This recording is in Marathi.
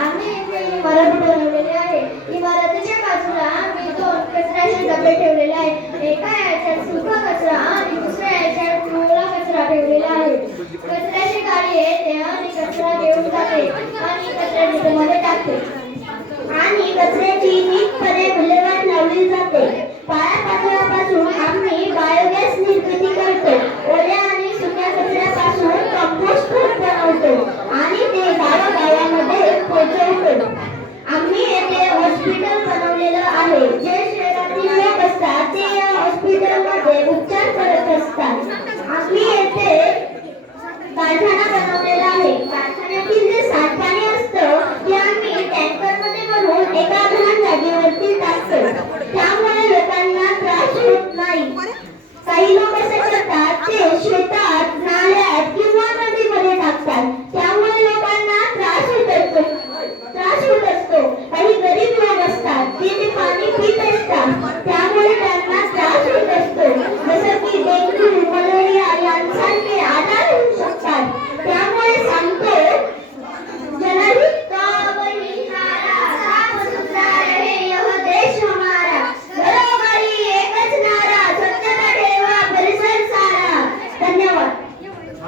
आम्ही इथे इमारत बनवलेली आहे. इमारतीच्या बाजूला मी 2 कचऱ्याचे डबे ठेवलेले आहेत. एका याच्यात सुका कचरा आणि दुसऱ्या याच्यात ओला कचरा ठेवलेला आहे. कचऱ्याची गाडी येते आणि कचरा घेऊन जाते आणि कचरा डब्यामध्ये टाकते.